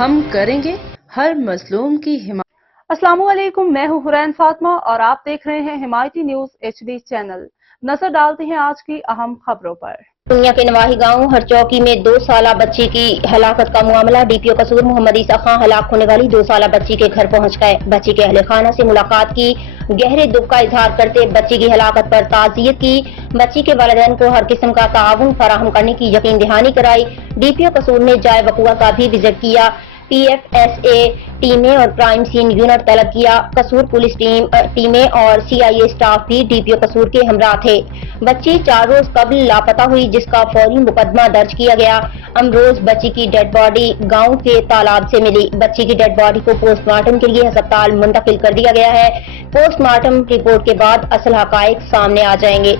ہم کریں گے ہر مظلوم کی حمایت۔ السلام علیکم، میں ہوں حرین فاطمہ اور آپ دیکھ رہے ہیں حمایتی نیوز HD چینل۔ نظر ڈالتے ہیں آج کی اہم خبروں پر۔ دنیا کے نواحی گاؤں ہر چوکی میں 2 سالہ بچی کی ہلاکت کا معاملہ۔ DPO قصور محمد عیسیٰ خان ہلاک ہونے والی 2 سالہ بچی کے گھر پہنچ گئے۔ بچی کے اہل خانہ سے ملاقات کی، گہرے دکھ کا اظہار کرتے بچی کی ہلاکت پر تعزیت کی، بچی کے والدین کو ہر قسم کا تعاون فراہم کرنے کی یقین دہانی کرائی۔ DPO قصور نے جائے وقوع کا بھی وزٹ کیا، PFSA ٹیمیں اور کرائم سین یونٹ طلب کیا۔ قصور پولیس ٹیمیں اور CIA سٹاف بھی DPO قصور کے ہمراہ تھے۔ بچی 4 روز قبل لاپتہ ہوئی، جس کا فوری مقدمہ درج کیا گیا۔ امروز بچی کی ڈیڈ باڈی گاؤں کے تالاب سے ملی۔ بچی کی ڈیڈ باڈی کو پوسٹ مارٹم کے لیے ہسپتال منتقل کر دیا گیا ہے۔ پوسٹ مارٹم رپورٹ کے بعد اصل حقائق سامنے آ جائیں گے۔